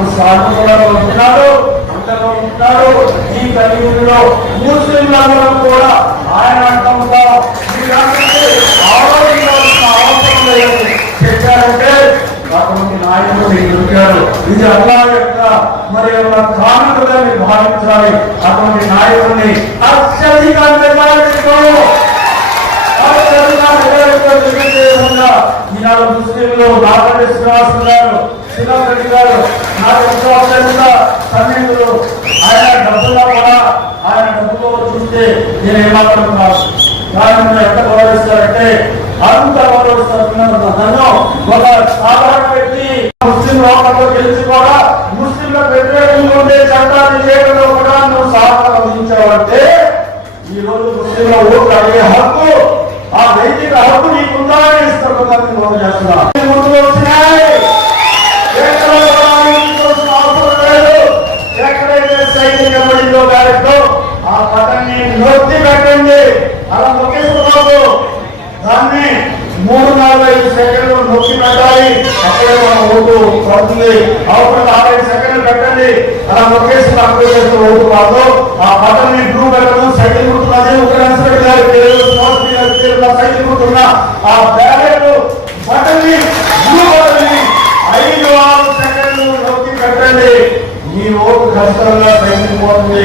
మనకు సాధకులలో ఉంటాడు, అంతలో ఉంటాడు. ఈ కలియుగంలో ముస్లింలందరం కూడా ఆయన అంటూ ఉంటాం, మీరంటే ఆలోచించాల్సిన అవసరం లేదు చెప్పారంటే అటువంటి నాయకుడు మీకు దొరికారు. ఇది అల్లాహ్ యొక్క మరి కానుకగా మీరు భావించాలి. అటువంటి నాయకుడిని అత్యధిక ఈనాడు ముస్లింలు దాపల్లి శ్రీనివాస్ గారు, శ్రీనివాస్ గారు నాకు సన్నిధులు ఆయన డబ్బుల్లో కూడా ఆయన డబ్బులో చూస్తే నేను ఏమాత్రం కాదు. దాన్ని ఎంత గౌరవిస్తారంటే అంత గౌరవిస్తున్నారు. నన్ను ఒక సాధారణ వ్యక్తి ముస్లిం లోకంలో గెలిచి కూడా ముస్లింల వ్యతిరేకంగా ఉండే చట్టాన్ని చేయడంలో కూడా నువ్వు సహకారం అందించావంటే ఈ రోజు ముస్లింల ఓట్లు అడిగే హక్కు, ఆ నైతిక హక్కు నీకుందా అని ఇష్టపడాలని మనం చేస్తున్నాం. ముందుకు వచ్చినాయి ఎక్కడైతే సైకిల్ కబడ్డీలో గారితో ఆ పటాన్ని నొక్కి పెట్టండి. అలా నొక్కేసుకోవద్దు, దాన్ని 3-4-5 సెకండ్లు నొక్కి పెట్టాలి. అప్పుడే మనం ఓటు పడుతుంది. అవసరం 6-5 సెకండ్లు పెట్టండి. అలా నొక్కేసి తక్కువ చేస్తే ఓటు కాదు. ఆ బటన్ని బ్లూ పెట్టడం సైకిల్ కుడుతున్నది. ఒక ఇన్స్పెక్టర్ గారి పేరు సైకిల్ కుడుతున్న ఆ బ్యాలెట్ బటన్ని బ్లూ బటన్ని 5-6 సెకండ్లు నొక్కి పెట్టండి. మీ ఓటు ఖచ్చితంగా సైకిల్ పోతుంది.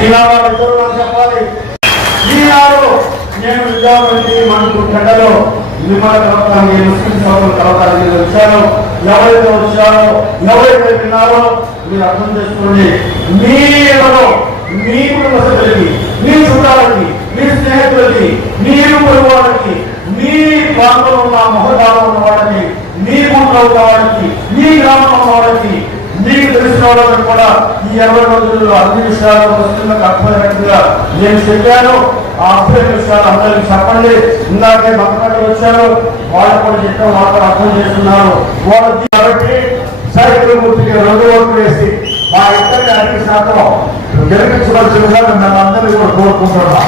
ఈనాడు ఇతరులు చెప్పాలి. ఈనాడు నేను విద్యార్థి మనకు గంటలో మిమ్మల్ని కలవటానికి ముస్లిం సోదరులు కలవటానికి వచ్చాను. ఎవరైతే వచ్చారో ఎవరైతే విన్నారో మీరు అర్థం చేసుకోండి. మీలో మీ కుటుంబ సభ్యులకి, మీ చుట్టాలకి, మీ స్నేహితులకి, మీరు వాళ్ళకి, మీ ప్రాంతంలో ఉన్న మహోదాలో ఉన్న వాళ్ళకి, మీ ఊళ్ళో ఉన్న వాళ్ళకి, మీ గ్రామంలో ఉన్న వాళ్ళకి, మీకు తెలిసిన వాళ్ళకి కూడా ఈ 20 రోజుల్లో అన్ని విషయాలు వస్తున్నకు అర్థమైనట్టుగా నేను చెప్పాను. ఆ అర్థమైన విషయాలు అందరికీ చెప్పండి. ఇందాకే మక్కలు వచ్చారు, వాళ్ళు కూడా చెప్పారు, వాళ్ళు అర్థం చేస్తున్నారు. వాళ్ళు కాబట్టి సైకిల్ గుర్తుకి 2 ఓట్లు వేసి మా ఇద్దరిని 5% గెలిపించవలసిందిగా మిమ్మల్ని అందరినీ కూడా కోరుకుంటున్నాం.